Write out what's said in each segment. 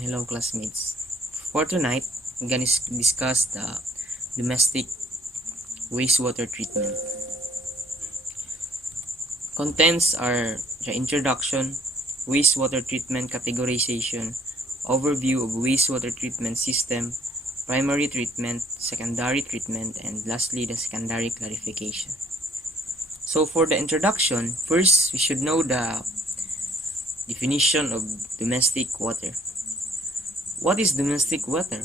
Hello classmates. For tonight, I'm gonna discuss the domestic wastewater treatment. Contents are the introduction, wastewater treatment categorization, overview of wastewater treatment system, primary treatment, secondary treatment, and lastly the secondary clarification. So for the introduction, first we should know the definition of domestic water. What is domestic water?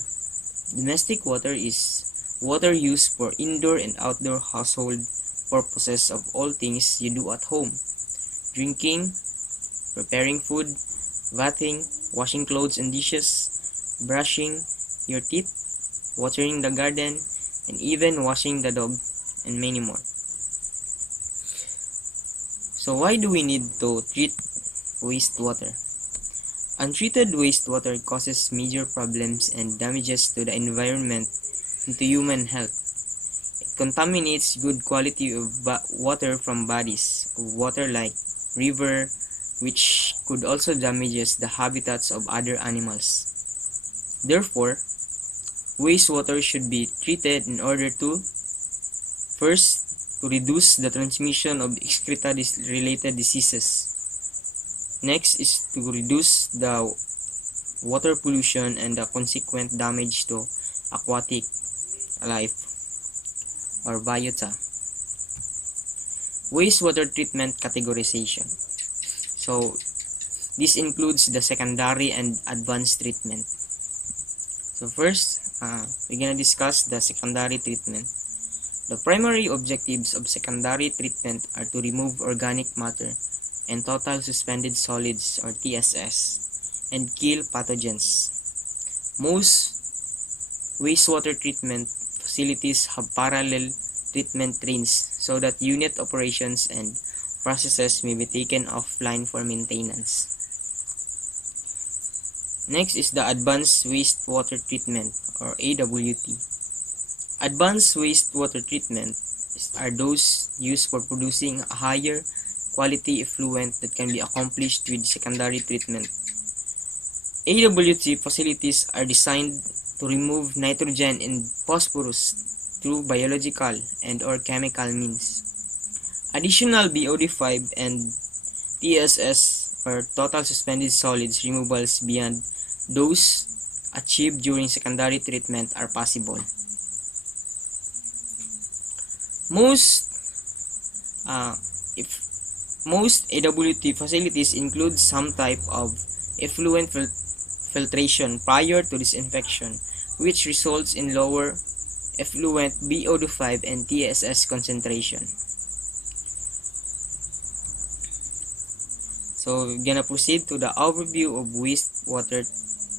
Domestic water is water used for indoor and outdoor household purposes of all things you do at home. Drinking, preparing food, bathing, washing clothes and dishes, brushing your teeth, watering the garden, and even washing the dog, and many more. So why do we need to treat wastewater? Untreated wastewater causes major problems and damages to the environment and to human health. It contaminates good quality of water from bodies of water like river, which could also damages the habitats of other animals. Therefore, wastewater should be treated in order to first to reduce the transmission of excreta-related diseases. Next is to reduce the water pollution and the consequent damage to aquatic life or biota. Wastewater treatment categorization. So this includes the secondary and advanced treatment. So first, we're gonna discuss the secondary treatment. The primary objectives of secondary treatment are to remove organic matter and total suspended solids or TSS and kill pathogens. Most wastewater treatment facilities have parallel treatment trains so that unit operations and processes may be taken offline for maintenance. Next is the advanced wastewater treatment or AWT. Advanced wastewater treatment are those used for producing a higher quality effluent that can be accomplished with secondary treatment. AWT facilities are designed to remove nitrogen and phosphorus through biological and or chemical means. Additional BOD5 and TSS or total suspended solids removals beyond those achieved during secondary treatment are possible. Most AWT facilities include some type of effluent filtration prior to disinfection, which results in lower effluent BOD5 and TSS concentration. So we're gonna proceed to the overview of wastewater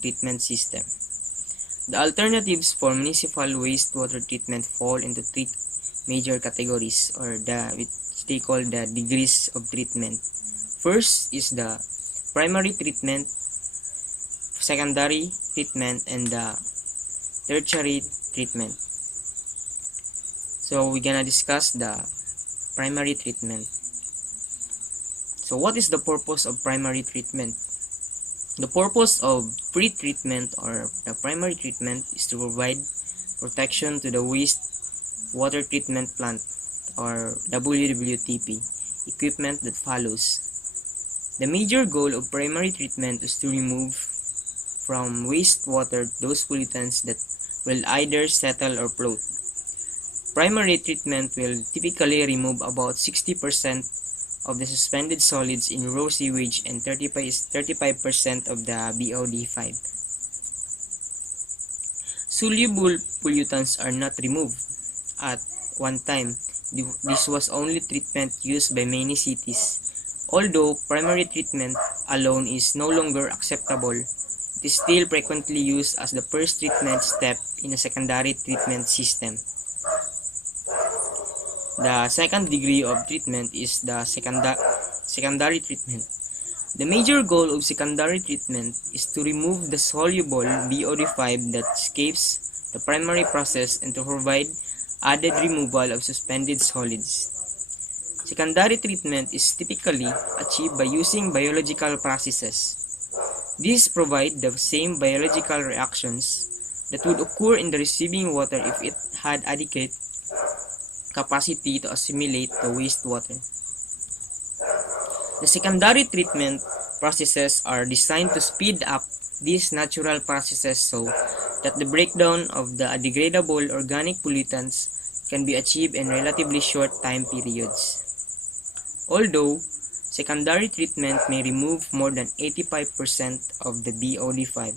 treatment system. The alternatives for municipal wastewater treatment fall into three major categories, or which they call the degrees of treatment. First is the primary treatment, secondary treatment, and the tertiary treatment. So we're gonna discuss the primary treatment. So what is the purpose of primary treatment? The purpose of pre-treatment or the primary treatment is to provide protection to the wastewater treatment plant or WWTP equipment that follows. The major goal of primary treatment is to remove from wastewater those pollutants that will either settle or float. Primary treatment will typically remove about 60% of the suspended solids in raw sewage and 35% of the BOD5. Soluble pollutants are not removed at one time. This was only treatment used by many cities. Although primary treatment alone is no longer acceptable, it is still frequently used as the first treatment step in a secondary treatment system. The second degree of treatment is the secondary treatment. The major goal of secondary treatment is to remove the soluble BOD5 that escapes the primary process and to provide added removal of suspended solids. Secondary treatment is typically achieved by using biological processes. These provide the same biological reactions that would occur in the receiving water if it had adequate capacity to assimilate the wastewater. The secondary treatment processes are designed to speed up these natural processes so that the breakdown of the degradable organic pollutants can be achieved in relatively short time periods. Although secondary treatment may remove more than 85% of the BOD5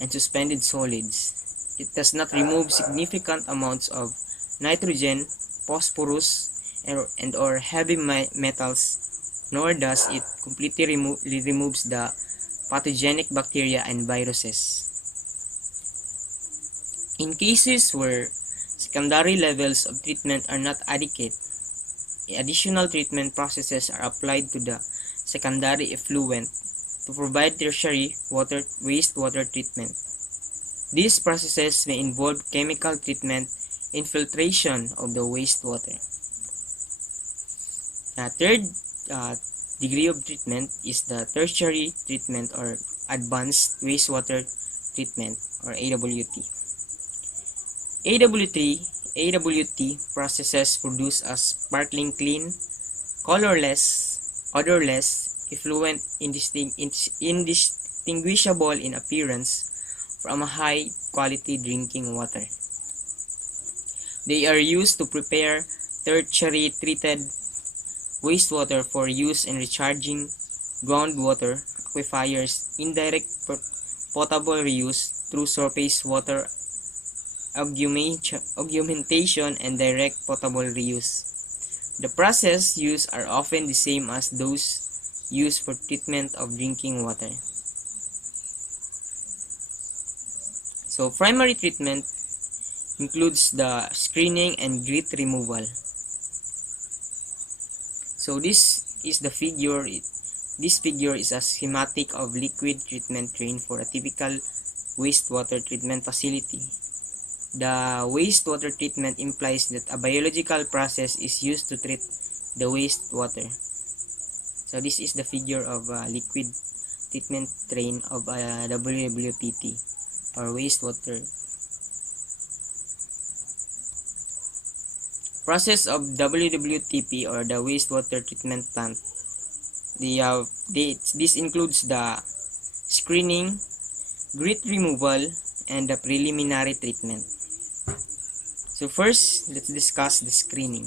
and suspended solids, it does not remove significant amounts of nitrogen, phosphorus, and/or heavy metals, nor does it completely removes the pathogenic bacteria and viruses. In cases where secondary levels of treatment are not adequate, additional treatment processes are applied to the secondary effluent to provide tertiary wastewater treatment. These processes may involve chemical treatment and filtration of the wastewater. The third degree of treatment is the tertiary treatment or advanced wastewater treatment or AWT. AWT processes produce a sparkling clean, colorless, odorless effluent indistinguishable in appearance from a high-quality drinking water. They are used to prepare tertiary treated wastewater for use in recharging groundwater aquifers, indirect potable reuse through surface water augmentation, and direct potable reuse. The process used are often the same as those used for treatment of drinking water. So primary treatment includes the screening and grit removal. So this is the figure. This figure is a schematic of liquid treatment train for a typical wastewater treatment facility. The wastewater treatment implies that a biological process is used to treat the wastewater. So this is the figure of a liquid treatment train of a WWPT or wastewater. Process of WWTP or the wastewater treatment plant. This includes the screening, grit removal, and the preliminary treatment. So first, let's discuss the screening.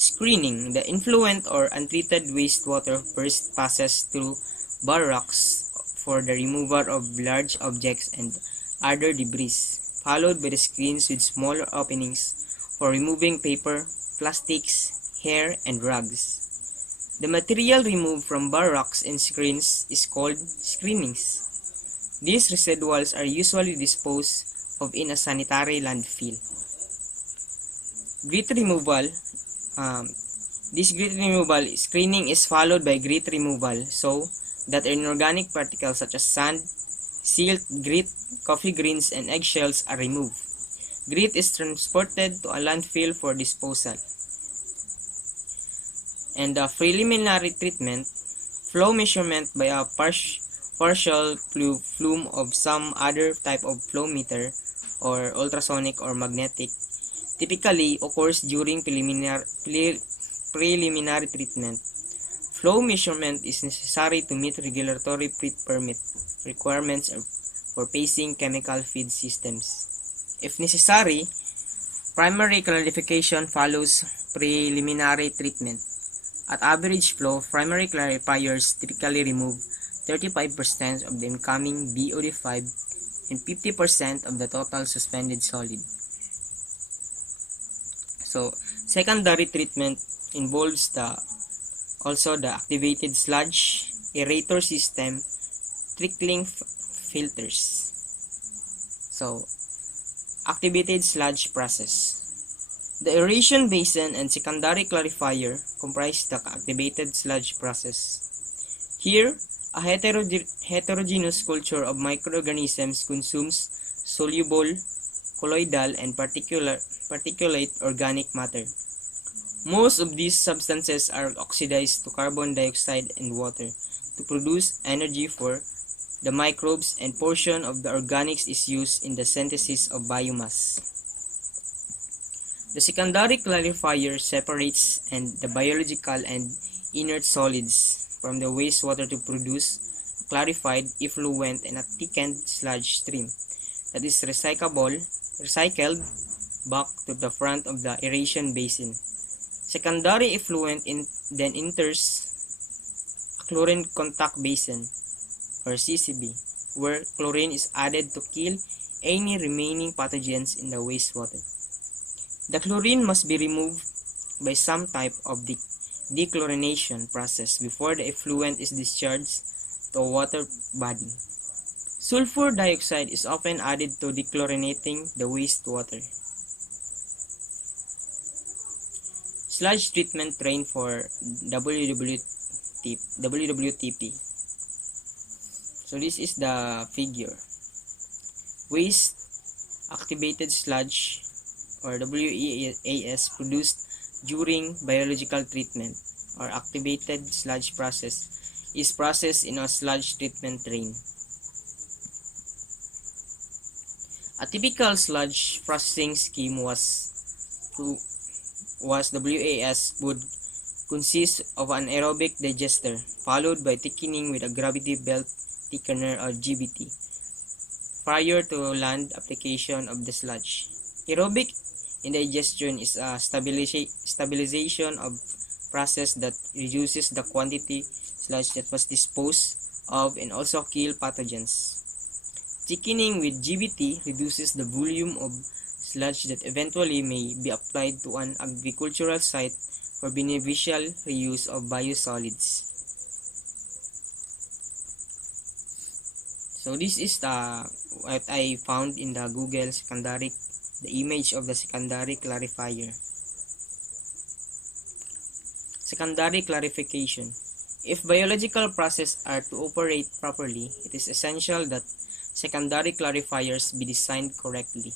Screening, the influent or untreated wastewater first passes through barracks for the removal of large objects and other debris, followed by the screens with smaller openings for removing paper, plastics, hair, and rugs. The material removed from barracks and screens is called screenings. These residuals are usually disposed of in a sanitary landfill. Grit removal. This grit removal screening is followed by grit removal so that inorganic particles such as sand, silt, grit, coffee greens, and eggshells are removed. Grit is transported to a landfill for disposal. And the preliminary treatment, flow measurement by a partial flume of some other type of flow meter or ultrasonic or magnetic, typically occurs during preliminary treatment. Flow measurement is necessary to meet regulatory permit requirements for pacing chemical feed systems. If necessary, primary clarification follows preliminary treatment. At average flow, primary clarifiers typically remove 35% of the incoming BOD5 and 50% of the total suspended solid. So, secondary treatment involves also the activated sludge, aerator system, trickling filters. So, activated sludge process. The aeration basin and secondary clarifier comprise the activated sludge process. Here, a heterogeneous culture of microorganisms consumes soluble, colloidal, and particulate organic matter. Most of these substances are oxidized to carbon dioxide and water to produce energy for the microbes, and portion of the organics is used in the synthesis of biomass. The secondary clarifier separates the biological and inert solids from the wastewater to produce a clarified effluent and a thickened sludge stream that is recycled back to the front of the aeration basin. Secondary effluent then enters a chlorine contact basin, or CCB, where chlorine is added to kill any remaining pathogens in the wastewater. The chlorine must be removed by some type of dechlorination process before the effluent is discharged to a water body. Sulfur dioxide is often added to dechlorinating the wastewater. Sludge treatment train for WWTP. So this is the figure. Waste activated sludge, or WEAS, produced during biological treatment or activated sludge process is processed in a sludge treatment train. A typical sludge processing scheme was WAS would consist of an aerobic digester followed by thickening with a gravity belt thickener, or GBT, prior to land application of the sludge. Aerobic indigestion is a stabilization of process that reduces the quantity sludge that was disposed of and also kill pathogens. Thickening with GBT reduces the volume of sludge that eventually may be applied to an agricultural site for beneficial reuse of biosolids. So this is what I found in the Google the image of the secondary clarifier. Secondary clarification. If biological processes are to operate properly, it is essential that secondary clarifiers be designed correctly.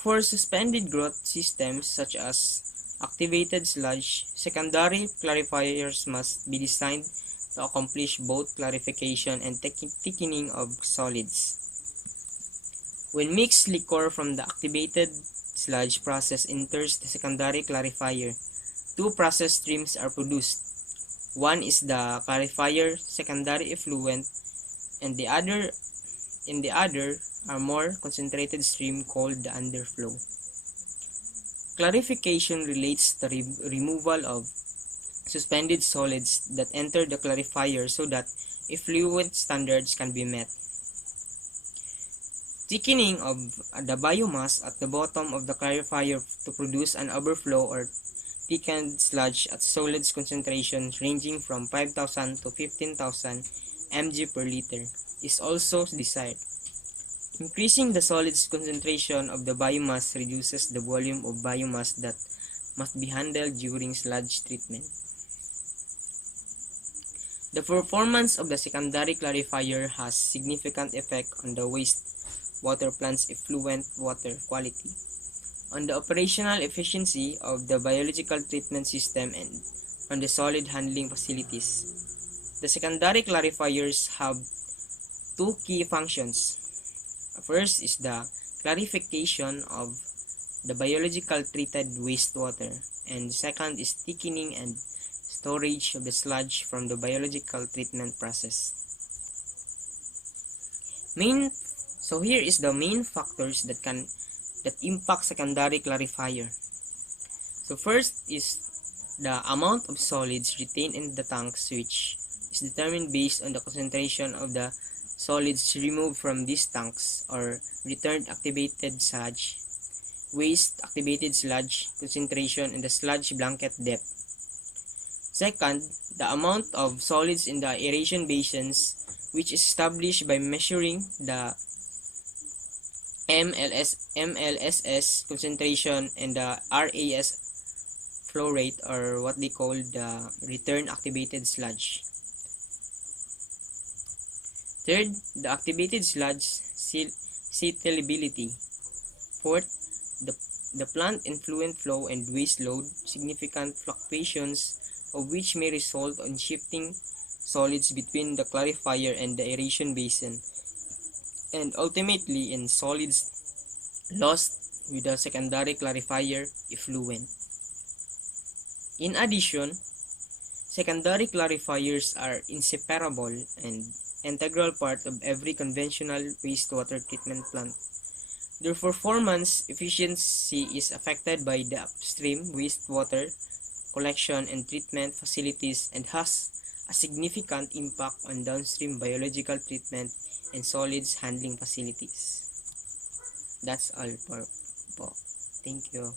For suspended growth systems such as activated sludge, secondary clarifiers must be designed to accomplish both clarification and thickening of solids. When mixed liquor from the activated sludge process enters the secondary clarifier, two process streams are produced. One is the clarifier secondary effluent, and the other are more concentrated stream called the underflow. Clarification relates the removal of suspended solids that enter the clarifier so that effluent standards can be met. Thickening of the biomass at the bottom of the clarifier to produce an overflow or thickened sludge at solids concentrations ranging from 5,000 to 15,000 mg per liter is also desired. Increasing the solids concentration of the biomass reduces the volume of biomass that must be handled during sludge treatment. The performance of the secondary clarifier has significant effect on the wastewater plant's effluent water quality, on the operational efficiency of the biological treatment system, and on the solid handling facilities. The secondary clarifiers have two key functions. First is the clarification of the biological treated wastewater, and second is thickening and storage of the sludge from the biological treatment process. So here is the main factors that impact secondary clarifier. So first is the amount of solids retained in the tanks, which is determined based on the concentration of the solids removed from these tanks or returned activated sludge, waste activated sludge concentration, and the sludge blanket depth. Second, the amount of solids in the aeration basins, which is established by measuring the MLSS concentration and the RAS flow rate, or what they call the return activated sludge. Third, the activated sludge settleability. Fourth, the plant effluent flow and waste load, significant fluctuations of which may result on shifting solids between the clarifier and the aeration basin, and ultimately in solids lost with the secondary clarifier effluent. In addition, secondary clarifiers are inseparable and integral part of every conventional wastewater treatment plant. Their performance efficiency is affected by the upstream wastewater collection and treatment facilities and has a significant impact on downstream biological treatment and solids handling facilities. That's all po. Thank you.